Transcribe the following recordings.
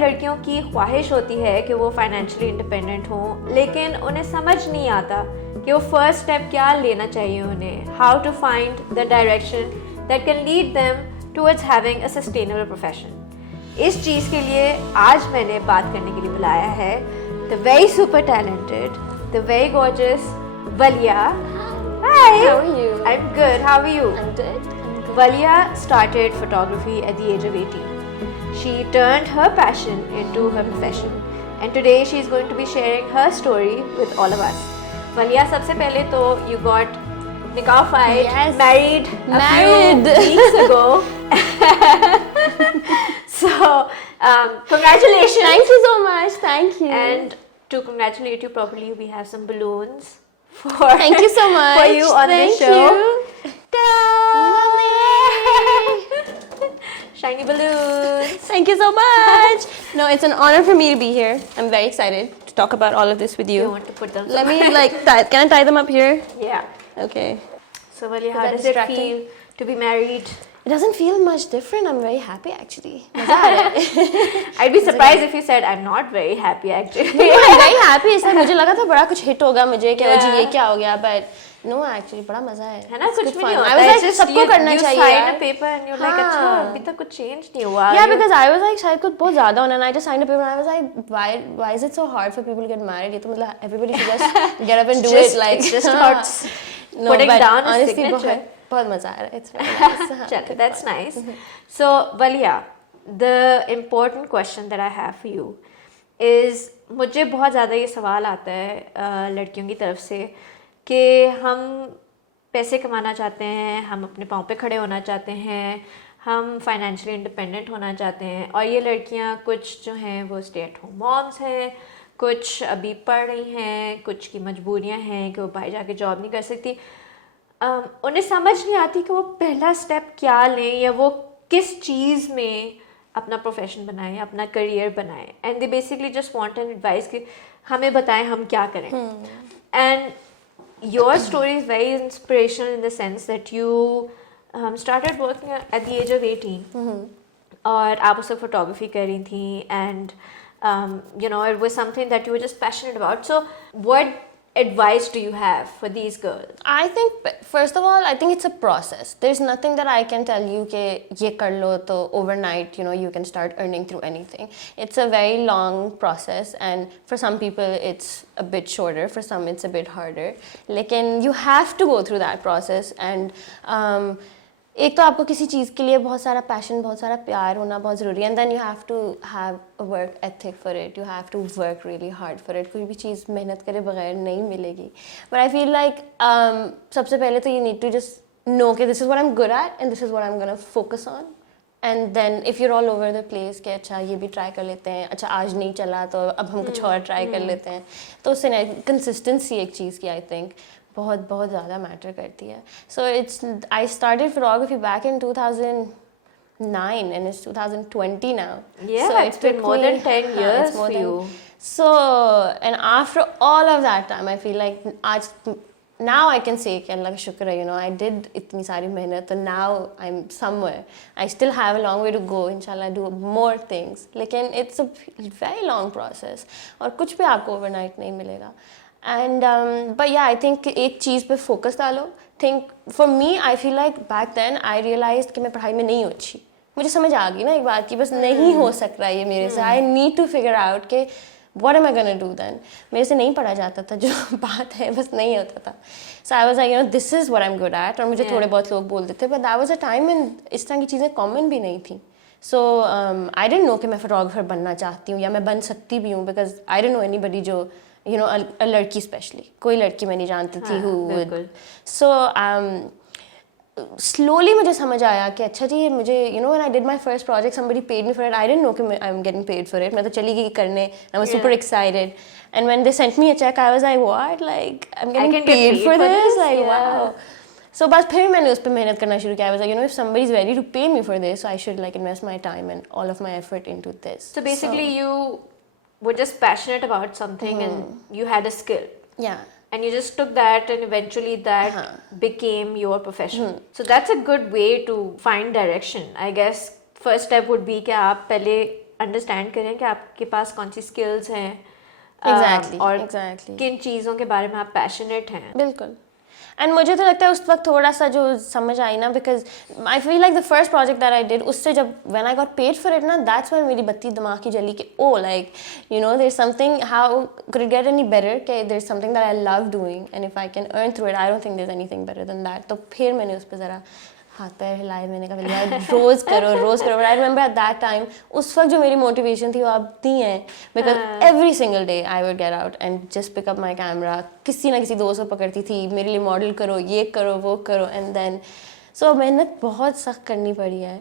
लड़कियों की ख्वाहिश होती है कि वो फाइनेंशियली इंडिपेंडेंट हों, लेकिन उन्हें समझ नहीं आता कि वो फर्स्ट स्टेप क्या लेना चाहिए उन्हें, how to find the direction that can lead them towards having a sustainable profession. इस चीज़ के लिए आज मैंने बात करने के लिए बुलाया है the very super talented, the very gorgeous Waliya. Hi. How are you? I'm good. How are you? I'm good. Waliya started photography at the age of 18. She turned her passion into her profession, and today she is going to be sharing her story with all of us. Waliya, सबसे पहले तो you got nikah-fied, Yes. married a few weeks ago. So congratulations. Thank you so much. Thank you. And to congratulate you properly, we have some balloons for Thank you so much. for you on Thank the show. You. Shiny balloons. Thank you so much. No, it's an honor for me to be here. I'm very excited to talk about all of this with you. You want to put them? Let me can I tie them up here? Yeah. Okay. So, Waliya, how that does it distracting? feel to be married? It doesn't feel much different. I'm very happy actually. मजा आ रहा है. I'd be surprised if you said I'm not very happy actually. I'm very happy. इसलिए मुझे लगा था बड़ा कुछ hit होगा मुझे कि Yeah. जी ये क्या हो गया, but no, actually बड़ा मजा है. है ना, It's कुछ good भी fun. नहीं होता. I was It's like just सबको करना you चाहिए sign यार. a paper and you're like, हाँ. अच्छा अभी तक कुछ change नहीं हुआ. Yeah, because I was like शायद कुछ बहुत ज़्यादा होना. And I just signed a paper and I was like, why is it so hard for people to get married? ये तो मतलब everybody should just get up and do it. Like it's just about no, putting but down a honestly signature. बहुत मजा आ रहा है. It's very nice. हाँ, Chalo, good that's fun. nice. So, Waliya, the important question that I have for you is, मुझे बहुत ज़्यादा ये सवाल आता है लड़कियों की तरफ से कि हम पैसे कमाना चाहते हैं, हम अपने पाँव पे खड़े होना चाहते हैं, हम फाइनेंशियली इंडिपेंडेंट होना चाहते हैं, और ये लड़कियां कुछ जो हैं वो स्टे एट होम मॉम्स हैं, कुछ अभी पढ़ रही हैं, कुछ की मजबूरियां हैं कि वो बाहर जाके जॉब नहीं कर सकती. उन्हें समझ नहीं आती कि वो पहला स्टेप क्या लें या वो किस चीज़ में अपना प्रोफेशन बनाएं, अपना करियर बनाएं. And they basically just want an advice कि हमें बताएं हम क्या करें. And your story is very inspirational in the sense that you started working at the age of 18. और आप उस वक्त फोटोग्राफी कर रही थी, and you know, it was something that you were just passionate about. So what advice do you have for these girls? I think first of all, I think it's a process. There's nothing that I can tell you कि ये कर लो तो overnight, you know, you can start earning through anything. It's a very long process, and for some people it's a bit shorter, for some it's a bit harder. लेकिन you have to go through that process, and एक तो आपको किसी चीज़ के लिए बहुत सारा passion, बहुत सारा प्यार होना बहुत ज़रूरी है. And then you have to have a work ethic for it. You have to work really hard for it. कोई भी चीज़ मेहनत करे बगैर नहीं मिलेगी. बट आई फील लाइक सबसे पहले तो you need to just know कि this is what I am good at and this is what I am gonna focus on. And then if you're all over the place कि अच्छा ये भी try कर लेते हैं, अच्छा आज नहीं चला तो अब हम कुछ और ट्राई कर लेते हैं, तो उससे कंसिस्टेंसी एक चीज़ की आई थिंक बहुत बहुत ज़्यादा मैटर करती है. So it's I started photography back in 2009 and it's 2020 now. Yeah, so it's been more than 10 years for you. So, and after all of that time, I feel like आज now I can say कि अल्लाह का शुक्र है, you know, I did इतनी सारी मेहनत, तो now I'm somewhere. I still have a long way to go. Inshallah, I do more things. लेकिन it's a very long process और कुछ भी आपको overnight नहीं मिलेगा. And but yeah, I think एक चीज़ पे फोकस डालो. Think for me, I feel like back then I realized कि मैं पढ़ाई में नहीं हूँ अच्छी. मुझे समझ आ गई ना एक बात कि बस नहीं हो सकता ये मेरे से. I need to figure out कि what am I gonna do then? मेरे से नहीं पढ़ा जाता था, जो बात है बस नहीं होता था. So I was like, you know, this is what I'm good at. और मुझे थोड़े बहुत लोग बोल देते, but that was a time when इस तरह की चीज़ें common भी नहीं थी. So I didn't know कि मैं photographer बनना चाहती हूँ या मैं बन सकती भी हूँ, because I didn't know anybody जो you know, a लड़की स्पेशली कोई लड़की मैं नहीं जानती थी who would. So slowly मुझे समझ आया कि अच्छा जी मुझे, you know, when I did my first project somebody paid me for it. I didn't know कि I'm getting paid for it. मैं तो चली गई करने. I was super excited, and when they sent me a check I was like, what, like I'm getting paid for this, like wow. So बस फिर मैंने उस पर मेहनत करना शुरू किया. I was like, you know, if somebody is ready to pay me for this, I should like invest my time and all of my effort into this. So basically you were just passionate about something and you had a skill. Yeah. And you just took that and eventually that became your profession. So that's a good way to find direction. I guess first step would be कि आप पहले understand करें कि आपके पास कौन सी skills हैं और किन चीज़ों के बारे में आप पैशनेट हैं. बिल्कुल. एंड मुझे तो लगता है उस वक्त थोड़ा सा जो समझ आई ना, because I feel like the first project that I did, उससे जब when I got paid for it ना, दैट्स व्हेन मेरी बत्ती दिमाग की जली कि oh like you know there is something, how could it get any better, कि there is something that I love doing and if I can earn through it, I don't think there is anything better than that. तो फिर मैंने उस पर ज़रा हाथ पैर हिलाए, मैंने कहा भैया रोज़ करो. But I remember at that time, उस वक्त जो मेरी मोटिवेशन थी वो अब नहीं है, because every single day I would get out and just pick up my camera. किसी ना किसी दोस्त को पकड़ती थी, मेरे लिए मॉडल करो, ये करो, वो करो, एंड देन सो मेहनत बहुत सख्त करनी पड़ी है.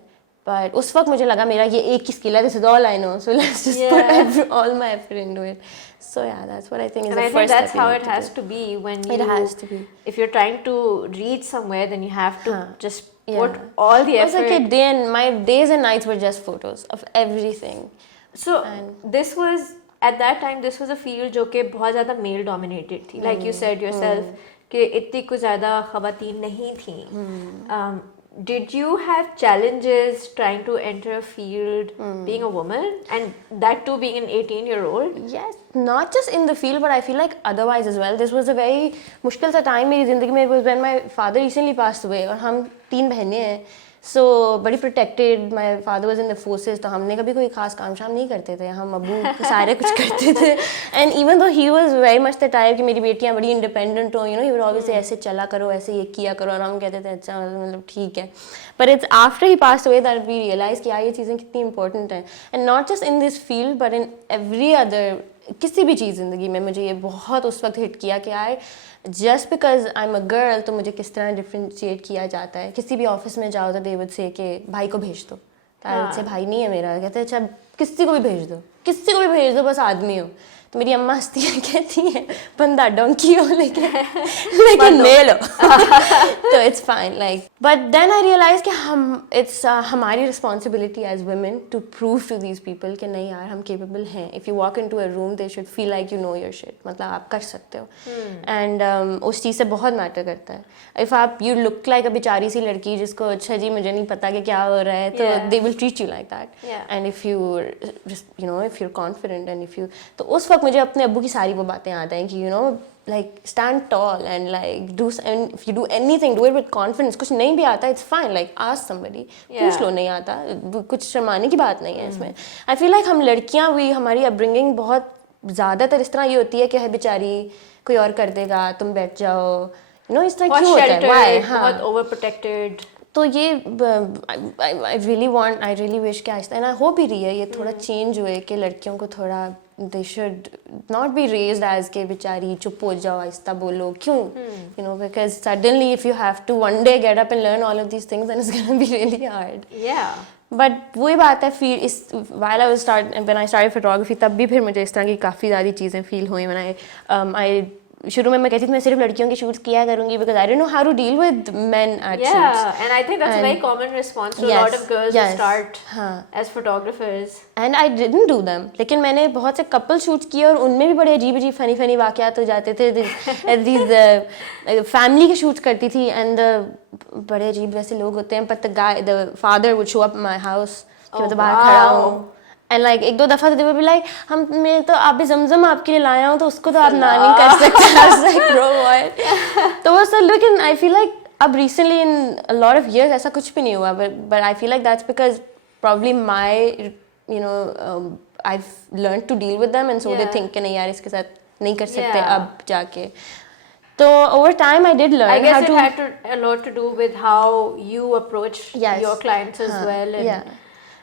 बट उस वक्त मुझे लगा मेरा ये एक ही स्किल है, this is all I know, so let's just put all my effort into it. So yeah, that's what I think is the first step. And I think that's how it has to be when you. It has to be. If you're trying to reach somewhere, then you have to just put all the effort. I was like a day, and my days and nights were just photos of everything. So this was at that time. This was a field जो कि बहुत ज़्यादा male dominated थी. Like you said yourself, कि इतनी कुछ ज़्यादा ख़वातीन नहीं थी. Did you have challenges trying to enter a field being a woman, and that too being an 18-year-old? Yes, not just in the field, but I feel like otherwise as well. This was a very मुश्किल सा time मेरी ज़िंदगी में. It was when my father recently passed away, और हम 3 बहनें हैं. सो बड़ी protected. My father was in the forces, तो हमने कभी कोई खास काम शाम नहीं करते थे. हम अबू सारे कुछ करते थे. And even though he was very much the type कि मेरी बेटियाँ बड़ी इंडिपेंडेंट हो, you know, he would always say ऐसे चला करो, ऐसे ये किया करो, और हम कहते थे अच्छा मतलब ठीक है. But it's after he pass away that we realize कि यार ये चीज़ें कितनी इंपॉर्टेंट हैं. And not just in this field but in every other, किसी भी चीज़ ज़िंदगी में मुझे ये बहुत उस वक्त हिट किया कि यार just because I am a girl तो मुझे किस तरह डिफ्रेंशिएट किया जाता है. किसी भी ऑफिस में जाओ तो दे वुड से कि भाई को भेज दो. से भाई नहीं है मेरा, कहते हैं अच्छा किसी को भी भेज दो, किसी को भी भेज दो, बस आदमी हो. तो मेरी अम्मा हंसती है, कहती है बंदा डोंकी हो लेकिन मेल हो. तो it's fine like. But then I realize कि हम इट्स हमारी responsibility as women to prove to these people कि नहीं यार हम केपेबल हैं. If you walk into a room they should feel like you know your shit, मतलब आप कर सकते हो. एंड उस चीज़ से बहुत मैटर करता है. इफ़ आप यू लुक लाइक अ बेचारी सी लड़की जिसको अच्छा जी मुझे नहीं पता कि क्या हो रहा है, तो they will treat you like that. And if you know if you're confident and if you, तो उस वक्त मुझे अपने अब्बू की सारी वो बातें याद हैं कि you know like stand tall and like do, and if you do anything do it with confidence. कुछ नहीं भी आता it's fine, like ask somebody, पूछ लो. नहीं आता कुछ शर्माने की बात नहीं है इसमें. आई फील लाइक हम लड़कियां हुई, हमारी अपब्रिंगिंग बहुत ज़्यादातर इस तरह ये होती है कि है बेचारी कोई और कर देगा, तुम बैठ जाओ, यू नो, इस तरह क्यों होता है. व्हाई? बहुत ओवर प्रोटेक्टेड. तो ये आई रियली विश कि आहिस्ता, एंड आई होप ही रही है ये थोड़ा चेंज हुए कि लड़कियों को थोड़ा they should not be raised as के बेचारी चुप हो जाओ, आहिस्ता बोलो. क्यों? You know, because suddenly if you have to one day get up and learn all of these things, then it's gonna be really hard. Yeah. But वही बात है, फील इस while I was when I started photography, तब भी फिर मुझे इस तरह की काफ़ी ज़्यादा चीज़ें फील हुई. when I शुरू में मैं कहती थी मैं सिर्फ लड़कियों के शूट्स किया करूंगी because I don't know how to deal with men at shoots. And I think that's a very common response to a lot of girls who start as photographers. And I didn't do them, लेकिन मैंने बहुत से couple shoots किए और उनमें भी बड़े अजीब अजीब फनी वाकयात हो जाते थे. फैमिली के शूट्स करती थी एंड बड़े अजीब वैसे लोग होते हैं, but the father would show up my house कि मैं तो बाहर खड़ा हूँ. एंड लाइक एक दो दफ़ा तो भी लाइक हम मैं तो आप भी जमजम आपके लिए लाया हूँ तो उसको तो आप ना नहीं कर सकते. तो वो सर, लेकिन आई फील लाइक अब recently in a lot of years ऐसा कुछ भी नहीं हुआ. But I feel like that's because probably my you know I learn to deal with them and so they think कि नहीं यार इसके साथ नहीं कर सकते अब जाके. तो over time I did learn. I guess it had a lot to do with how you approach your clients as well. And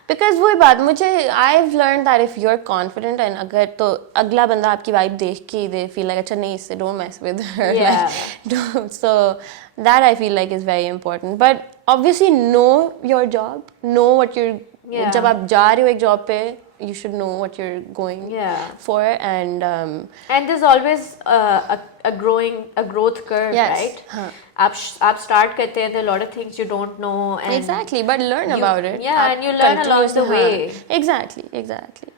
because वही बात मुझे I have learn that if you are confident and अगर तो अगला बंदा आपकी vibe देख के दे फील लाइक अच्छा नहीं इससे don't mess with her, so that I feel like is very important. But obviously know your job, know what you're, जब आप जा रहे हो एक जॉब पे you should know what you're going for. And there's always a growth curve, right? आप start करते हैं, there are a lot of things you don't know, and exactly, but learn about it. And you learn along the way. Exactly.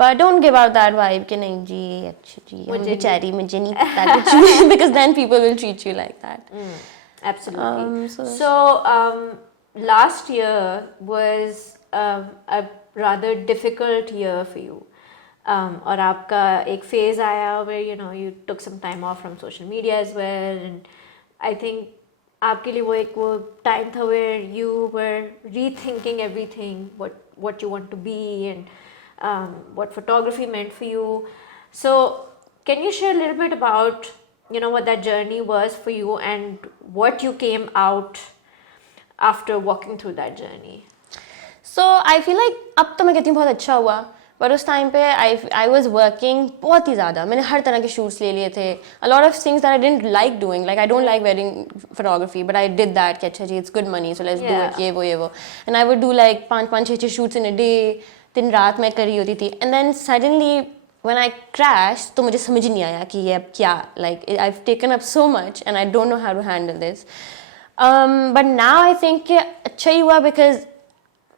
But don't give out that vibe कि नहीं जी अच्छा जी हम बेचारी मुझे नहीं पता कुछ, because then people will treat you like that. Absolutely. So last year was a rather difficult year for you. और आपका एक phase आया where you took some time off from social media as well, and I think आपके लिए वो time था where you were rethinking everything, what you want to be and what photography meant for you. So can you share a little bit about what that journey was for you and what you came out after walking through that journey? So I feel like अब तो मैं कहती हूँ बहुत अच्छा हुआ, but उस time पे I was working बहुत ही ज़्यादा. मैंने हर तरह के shoots ले लिए थे. A lot of things that I didn't like doing. Like I don't like wedding photography, but I did that. कि अच्छा जी, it's good money, so let's do it. ये वो. And I would do like 5-6 shoots in a day. दिन रात मैं कर रही होती थी. And then suddenly when I crashed, तो मुझे समझ नहीं आया कि ये अब क्या. Like I've taken up so much and I don't know how to handle this. But now I think कि अच्छा ही हुआ because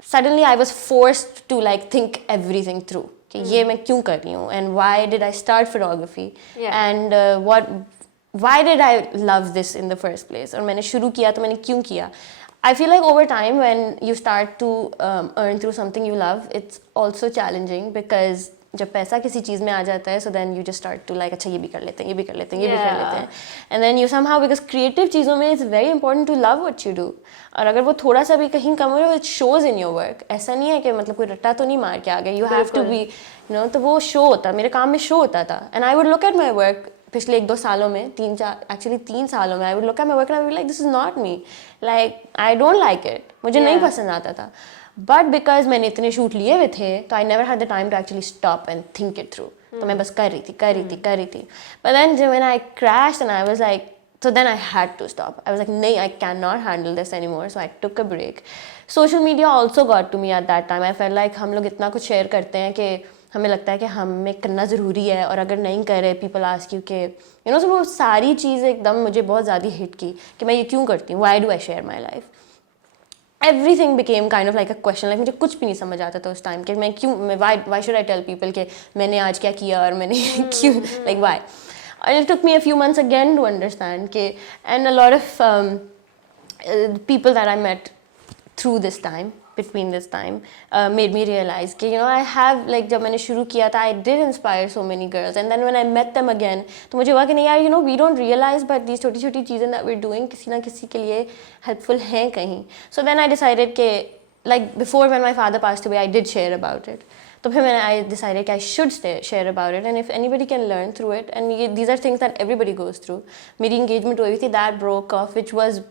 suddenly I was forced to like think everything through कि ये मैं क्यों कर रही हूँ and why did I start photography and why did I love this in the first place और मैंने शुरू किया तो मैंने क्यों किया. I feel like over time when you start to earn through something you love, it's also challenging because जब पैसा किसी चीज़ में आ जाता है so then you just start to like अच्छा ये भी कर लेते हैं, ये भी कर लेते हैं, ये भी कर लेते हैं, and then you somehow because creative चीज़ों में it's very important to love what you do. और अगर वो थोड़ा सा भी कहीं कम हो it shows in your work. ऐसा नहीं है कि मतलब कोई रट्टा तो नहीं मार के आ गया, you have to be तो वो शो होता, मेरे काम में शो होता था. And I would look at my work पिछले 1-2 सालों में 3 सालों में I would look at my work and I would be like this is not me, like I don't like it, मुझे नहीं पसंद आता था. But because मैंने इतने शूट लिए हुए थे तो I never had the time to actually stop and think it through. तो मैं बस कर रही थी. But then when I crashed and I was like, so then I had to stop. I was like, नहीं, I cannot handle this anymore. So I took a break. Social media also got to me at that time. I felt like हम लोग इतना कुछ share करते हैं कि हमें लगता है कि हमें करना ज़रूरी है और अगर नहीं करे people ask you कि so वो सारी चीज़ एकदम मुझे बहुत ज़्यादा हिट की कि मैं ये क्यों करती हूँ, why do I share my life. Everything became kind of like a question. Like मुझे कुछ भी नहीं समझ आता था उस टाइम कि मैं क्यों why should I tell people कि मैंने आज क्या किया और मैंने क्यों like why. And it took me a few months again to understand कि and a lot of people that I met through this time between this time made me realize कि I have like जब मैंने शुरू किया था I did inspire so many girls and then when I met them again तो मुझे हुआ कि नहीं यार we don't realize but these छोटी चीज़ें that we're doing किसी ना किसी के लिए helpful हैं कहीं. So then I decided कि like before when my father passed away I did share about it. तो फिर मैंने I decided कि I should share about it and if anybody can learn through it and these are things that everybody goes through. मेरी engagement हुई थी that broke off which was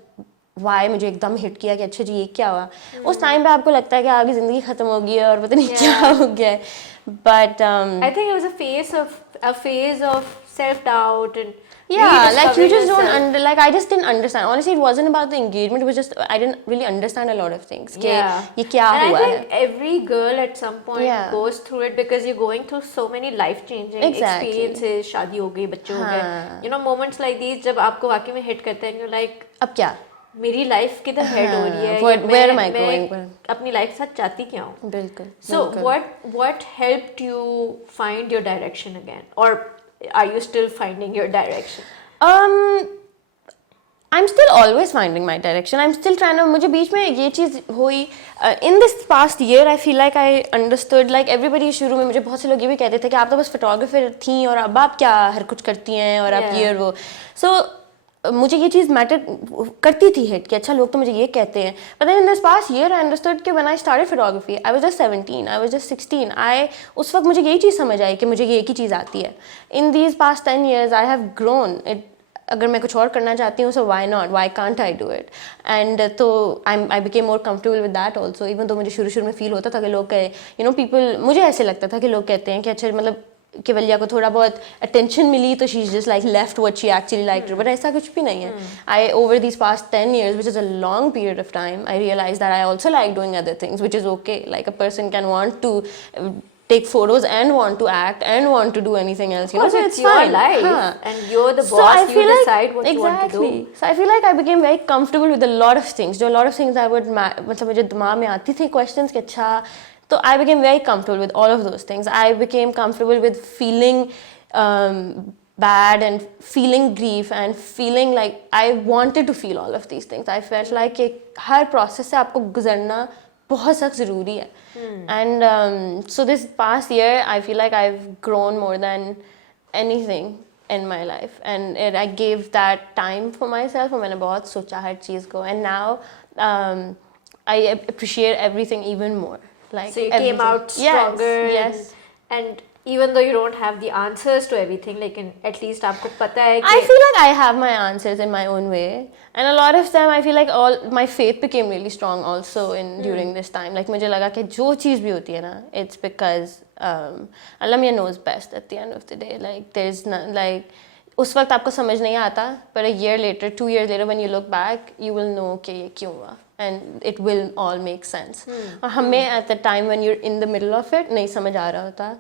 why मुझे एकदम hit किया कि अच्छा जी ये क्या हुआ. उस टाइम पे आपको लगता है कि आगे ज़िंदगी ख़त्म हो गई है और पता नहीं क्या हो गया है. But I think it was a phase of self-doubt and like you just don't like I just didn't understand. Honestly, it wasn't about the engagement. It was just I didn't really understand a lot of things. ये क्या and हुआ I think every girl at some point goes through it because you're going through so many life-changing experiences. शादी हो गई, बच्चे हो गए. Moments like these जब आपको वाकई में hit करते हैं, you're like अब क्या? मेरी लाइफ किधर हेड हो रही है, where am I going? अपनी लाइफ साथ चाहती क्या हूँ. बिल्कुल. So what helped you find your direction again, or are you still finding your direction? I'm still always finding my direction. I'm still trying to. मुझे बीच में ये चीज़ हुई in this past year I feel like I understood like everybody शुरू में मुझे बहुत से लोग ये भी कहते थे कि आप तो बस फोटोग्राफर थी और अब आप क्या हर कुछ करती हैं और आप ये और वो. So मुझे ये चीज़ मैटर करती थी हिट कि अच्छा लोग तो मुझे ये कहते हैं. But then in this past year I understood कि when I started photography I was just 17, I was just 16. उस वक्त मुझे यही चीज़ समझ आई कि मुझे ये एक ही चीज़ आती है. In these past 10 years I have grown. अगर मैं कुछ और करना चाहती हूँ so why not, why can't I do it. And तो I became more comfortable with that also, even though मुझे शुरू में फील होता था कि लोग कहे people मुझे ऐसे लगता था कि लोग कहते हैं कि अच्छा मतलब कि वलिया को थोड़ा बहुत अटेंशन मिली तो she just like left what she actually liked. But ऐसा कुछ भी नहीं है. I over these past 10 years which is a long period of time I realized that I also like doing other things which is okay. Like a person can want to take photos and want to act and want to do anything else. So it's your fine. Life and you're the boss. So you decide what you want to do. So I feel like I became very comfortable with a lot of things. A lot of things I would मतलब मुझे दिमाग में आती थी questions कि अच्छा so I became very comfortable with all of those things. I became comfortable with feeling bad and feeling grief and feeling like I wanted to feel all of these things. I felt like कि हर process से आपको गुजरना बहुत सख्त ज़रूरी है. And so this past year, I feel like I've grown more than anything in my life, and I gave that time for myself. और मैंने बहुत सोचा हर चीज़ को, and now I appreciate everything even more. Like, so you came out stronger. Yes. And even though you don't have the answers to everything, like at least आपको पता है कि I feel like I have my answers in my own way, and a lot of them I feel like all my faith became really strong also in during this time. Like मुझे लगा कि जो चीज़ भी होती है ना, it's because Allah Mia knows best at the end of the day. Like there's not like उस वक्त आपको समझ नहीं आता, but a year later, 2 years later, when you look back, you will know कि ये क्यों हुआ, and it will all make sense. और हमें at the time when you're in the middle of it नहीं समझ आ रहा होता.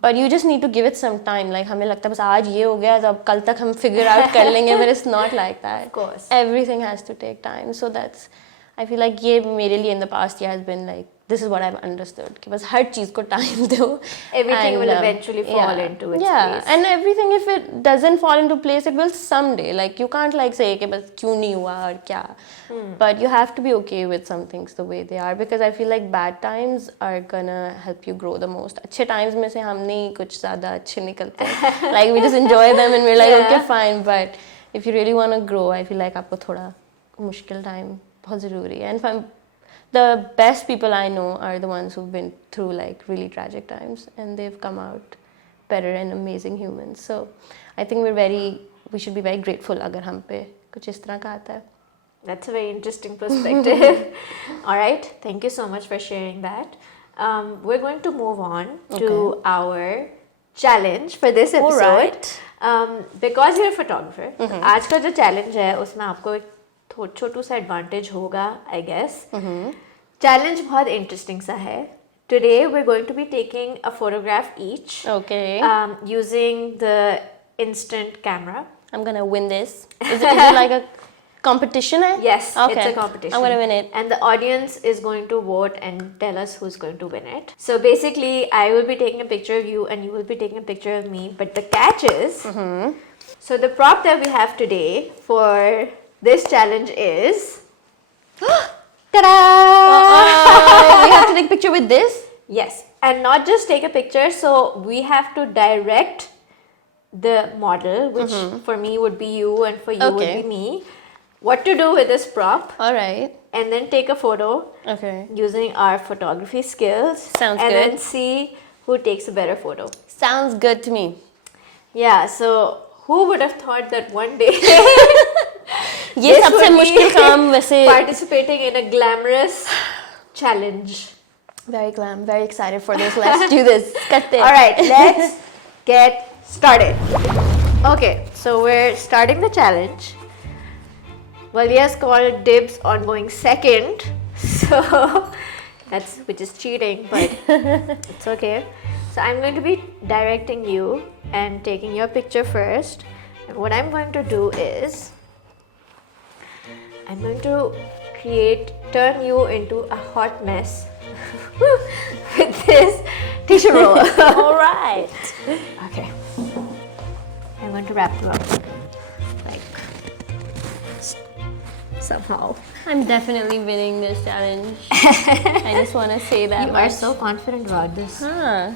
But you just need to give it some time. Like हमें लगता है बस आज ये हो गया तो अब कल तक हम figure out कर लेंगे, but it's not like that. Of course. Everything has to take time. So that's, I feel like ये मेरे लिए in the past year has been like, this is what I've understood कि बस हर चीज़ को time दो. Everything will eventually fall into its place. And everything, if it doesn't fall into place, it will someday. Like you can't like say कि बस क्यों नहीं हुआ और क्या. But you have to be okay with some things the way they are, because I feel like bad times are gonna help you grow the most. अच्छे times में से हम नहीं कुछ ज़्यादा अच्छे निकलते. Like we just enjoy them and we're like okay fine. But if you really want to grow, I feel like आपको थोड़ा मुश्किल time बहुत ज़रूरी है. And the best people I know are the ones who've been through like really tragic times, and they've come out better and amazing humans. So I think we should be very grateful अगर हम पे कुछ इस तरह का आता है. That's a very interesting perspective. All right, thank you so much for sharing that. We're going to move on to our challenge for this episode. Because you're a photographer, आज का जो challenge है उसमें आपको एक छोटू सा advantage होगा, I guess. Challenge बहुत interesting सा है. Today we're going to be taking a photograph each. Okay. Using the instant camera. I'm gonna win this. Is it like a competition? Yes, okay. It's a competition. I'm gonna win it. And the audience is going to vote and tell us who's going to win it. So basically, I will be taking a picture of you and you will be taking a picture of me. But the catch is, so the prop that we have today for this challenge is, ta-da! We have to take a picture with this? Yes, and not just take a picture. So we have to direct the model, which for me would be you and for you would be me, what to do with this prop. All right. And then take a photo using our photography skills. Sounds and good. And then see who takes a better photo. Sounds good to me. Yeah, so who would have thought that one day ये सबसे मुश्किल काम वैसे participating in a glamorous challenge. Very excited for this. Let's do this. All right, let's get started. Okay, so we're starting the challenge. Waliya's called dibs on going second, so which is cheating, but it's okay. So I'm going to be directing you and taking your picture first. And what I'm going to do is I'm going to turn you into a hot mess with this tissue roll. All right. Okay. I'm going to wrap you up like somehow. I'm definitely winning this challenge. I just want to say that. You are so confident about this. Huh.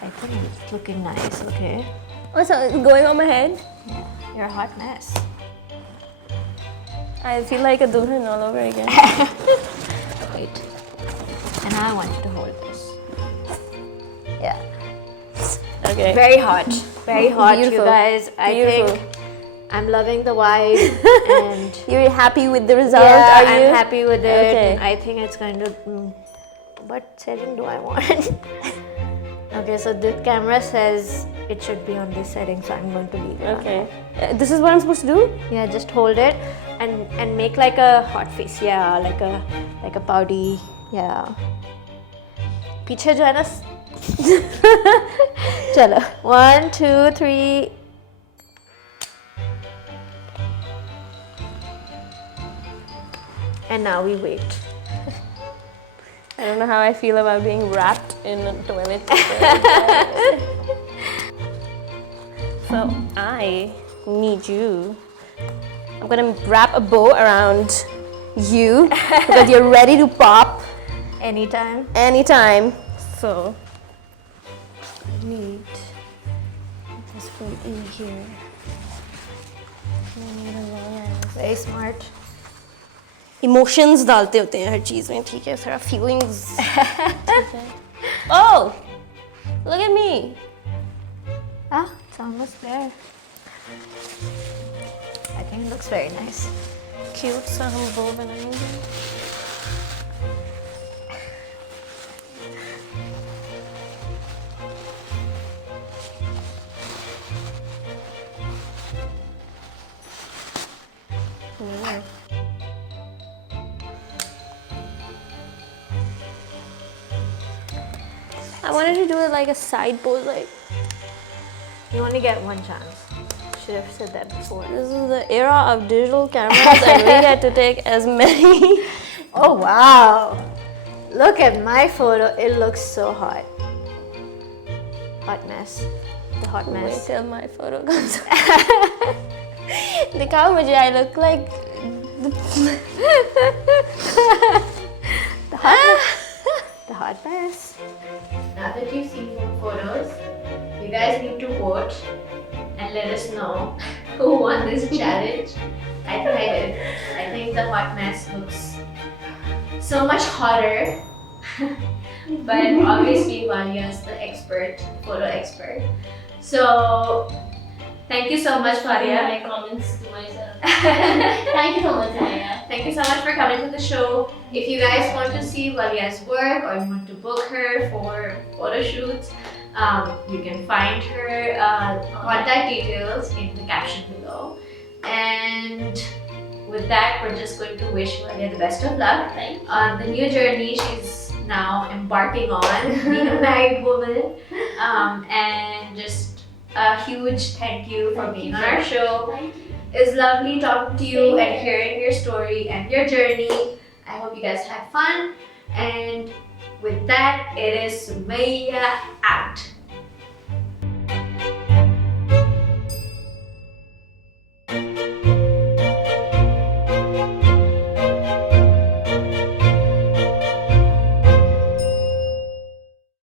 I think it's looking nice, okay? Oh, so it's going on my head? Yeah, you're a hot mess. I feel like a dulhan all over again. Wait. And I want you to hold this. Yeah. Okay. Very hot. Very hot, Beautiful. you guys. I think I'm loving the vibe. And you're happy with the result, yeah, are you? I'm happy with it. Okay. I think it's going to... what setting do I want? Okay, so the camera says it should be on this setting, so I'm going to leave it. Okay. This is what I'm supposed to do? Yeah, just hold it and make like a hot face. Yeah, like a pouty. Yeah. पीछे जो है ना. चलो. 1, 2, 3. And now we wait. I don't know how I feel about being wrapped in a toilet paper. So I need you I'm gonna wrap a bow around you because you're ready to pop anytime. So I need this from in here. I need a long ass. Very smart. Emotions डालते होते हैं हर चीज में, ठीक है, थोड़ा feelings. ठीक है. Oh, look at me. Ah, it's almost there. I think it looks very nice. Cute सा हम bow बनाएंगे. I wanted to do it like a side pose, like You only get one chance. Should have said that before. this is the era of digital cameras and we get to take as many. Oh wow! Look at my photo. It looks so hot. Hot mess. The hot Wait mess. till my photo comes. दिखाओ मुझे, I look like The hot mess. Now that you've seen some photos, you guys need to vote and let us know who won this challenge. I think I did. I think the hot mess looks so much hotter. But obviously Waliya is the expert, photo expert. So thank you so much, Waliya. my comments to myself. Thank you so much, Sumayah. Thank you so much for coming to the show. If you guys want to see Waliya's work or you want to book her for photo shoots, you can find her contact details in the caption below. And with that, we're just going to wish Waliya the best of luck on the new journey she's now embarking on, being a married woman. And just a huge thank you for being on our show. It's lovely talking to you and hearing your story and your journey. I hope you guys had fun. And with that, it is Sumayah out.